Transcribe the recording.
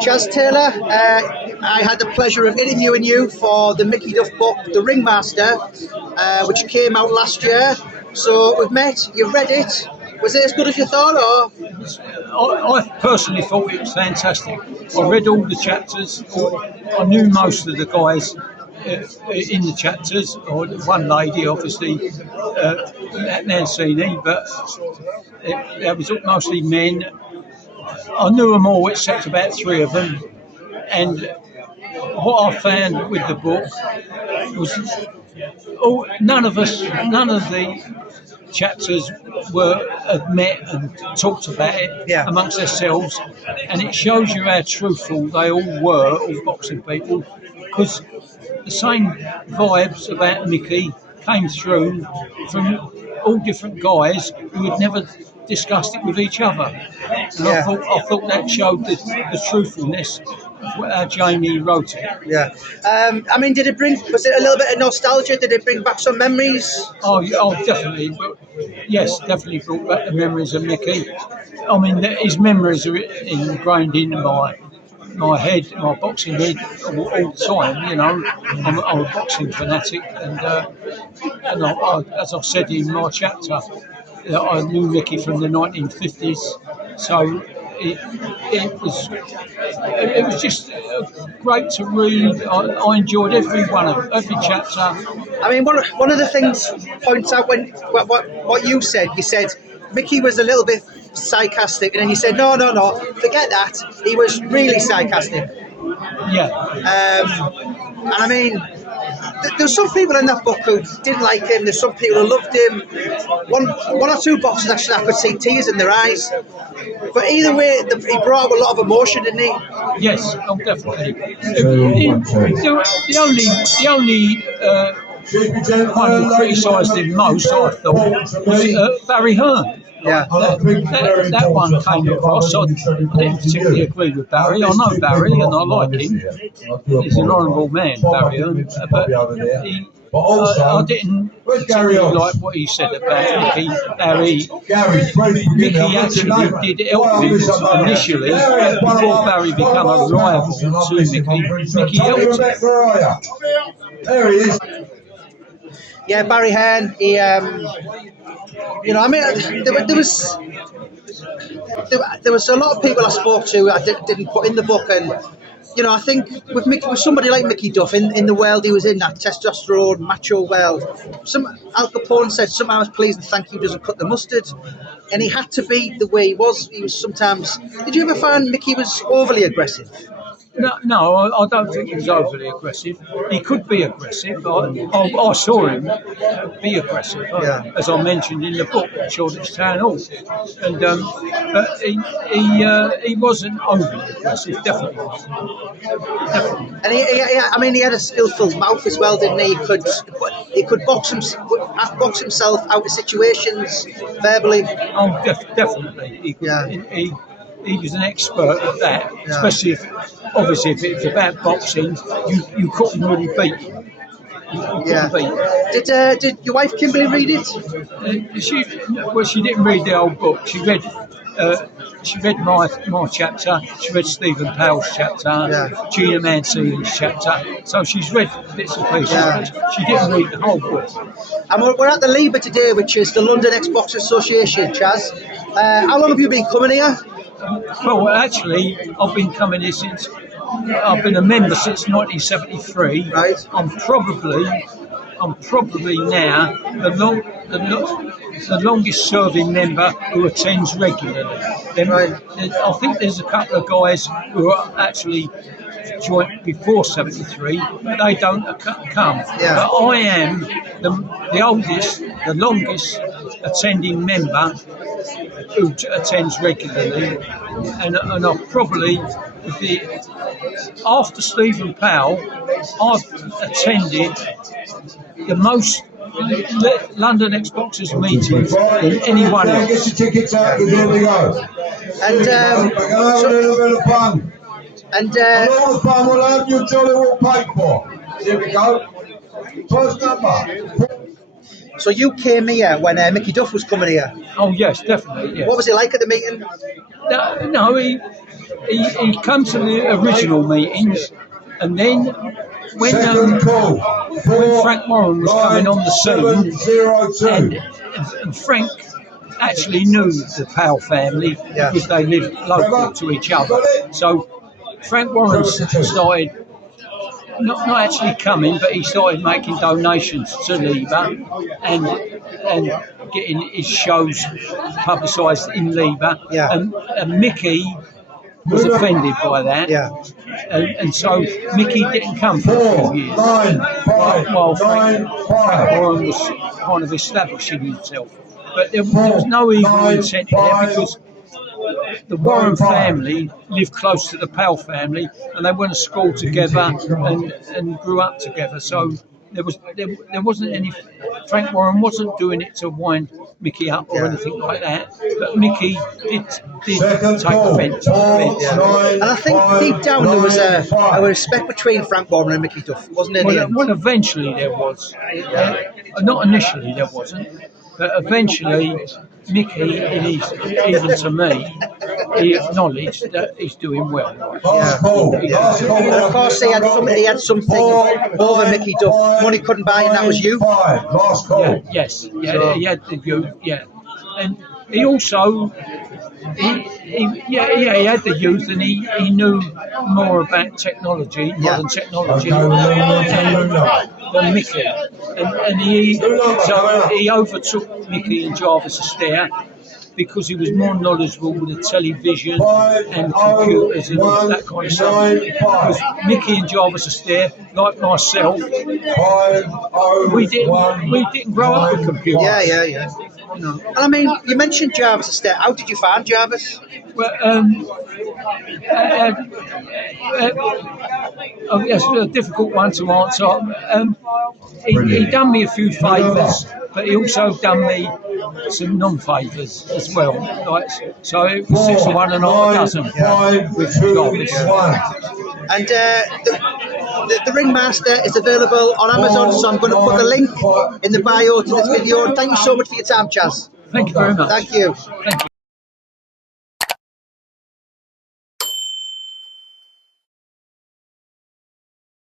Chaz Taylor, I had the pleasure of interviewing you for the Mickey Duff book, The Ringmaster, which came out last year. So we've met, you've read it. Was it as good as you thought, or? I personally thought it was fantastic. I read all the chapters. I knew most of the guys in the chapters, or one lady, obviously, Nancini, but it was mostly men. I knew them all except about three of them. And what I found with the book was none of the chapters had met and talked about it amongst themselves, and it shows you how truthful they all were, all boxing people, because the same vibes about Mickey came through from all different guys who had never discussed it with each other. And I thought that showed the truthfulness of how Jamie wrote it. Yeah. I mean, was it a little bit of nostalgia? Did it bring back some memories? Oh, definitely. Yes, definitely brought back the memories of Mickey. I mean, his memories are ingrained in my head, my boxing head, all the time. You know, I'm a boxing fanatic, and as I said in my chapter, I knew Mickey from the 1950s, so it was just great to read. I enjoyed every chapter. I mean, one of the things points out when what you said Mickey was a little bit sarcastic, and then you said no, forget that, he was really sarcastic. And I mean, there's some people in that book who didn't like him. There's some people who loved him. One or two boxers actually, I could see tears in their eyes. But either way, he brought up a lot of emotion, didn't he? Yes, definitely. The only one who criticised him most, I thought, was Barry Hearn. Yeah, that one came across. I didn't particularly agree with Barry. I know Barry and I like him. He's an honourable man, Barry, but I didn't particularly like what he said about Mickey. Mickey actually did help him initially before Barry became a rival to Mickey. Mickey helped him. There he is. Yeah, Barry Hearn. He, I mean, there was a lot of people I spoke to I didn't put in the book, and I think with somebody like Mickey Duff in the world he was in, that testosterone macho world, Al Capone said sometimes please and thank you doesn't cut the mustard, and he had to be the way he was. He was sometimes. Did you ever find Mickey was overly aggressive? No, I don't think he was overly aggressive. He could be aggressive. I saw him be aggressive, as I mentioned in the book, Shoreditch Town Hall. And but he wasn't overly aggressive, definitely. And he had a skillful mouth as well, didn't he? He could box himself out of situations verbally. Oh, definitely. He could, he was an expert at that, especially if it was about boxing, you couldn't really beat him. Did your wife Kimberly read it? She didn't read the whole book. She read my chapter. She read Stephen Powell's chapter, Gina Mancini's chapter. So she's read bits and pieces. But she didn't read the whole book. And we're at the Libre today, which is the London Ex-Boxers Association. Chaz, how long have you been coming here? Well, actually, I've been coming here since. I've been a member since 1973. Right. I'm probably now the longest serving member who attends regularly. I think there's a couple of guys who are actually joined before 73, but they don't come. Yeah. But I am the oldest, the longest attending member who attends regularly, and I've probably, after Stephen Powell, I've attended the most London Ex-Boxers meetings than anyone else. Get your tickets out, because here we go. And we're going to have a little bit of fun. And a lot of fun will have you jolly well paid for. Here we go. First number. So you came here when Mickey Duff was coming here? Oh yes, definitely. Yes. What was it like at the meeting? No, he come to the original meetings, and then when Frank Warren was coming on the scene, and Frank actually knew the Powell family because they lived local to each other. So Frank Warren started not actually coming, but he started making donations to Liebe and getting his shows publicised in Liebe. And Mickey was offended by that. And so Mickey didn't come for a few years while Frank Warren was kind of establishing himself. But there was no evil intent there, because the Warren family lived close to the Powell family, and they went to school together and grew up together. So there wasn't any. Frank Warren wasn't doing it to wind Mickey up or anything like that. But Mickey did take offence. And I think deep down there was a respect between Frank Warren and Mickey Duff, wasn't there? Well, eventually there was. Not initially there wasn't. But eventually, Mickey, even to me, he acknowledged that he's doing well. And of course, he had something over Mickey Duff. Money couldn't buy, and that was you. He had the youth, and he also, he had the youth, and he knew more about technology, modern technology, than Mickey. And he overtook Mickey and Jarvis Astaire because he was more knowledgeable with the television and computers and that kind of stuff. Because Mickey and Jarvis Astaire, like myself, we didn't grow up with computers. Yeah. No. And I mean, you mentioned Jarvis Astaire. How did you find Jarvis? Well, yes, a difficult one to answer. He done me a few favours, but he also done me some non-favours as well. So it was 6 to 1 and half a dozen with Jarvis. And the Ringmaster is available on Amazon, so I'm going to put the link in the bio to this video. And thank you so much for your time, Chaz. Thank you very much. Thank you. Thank you.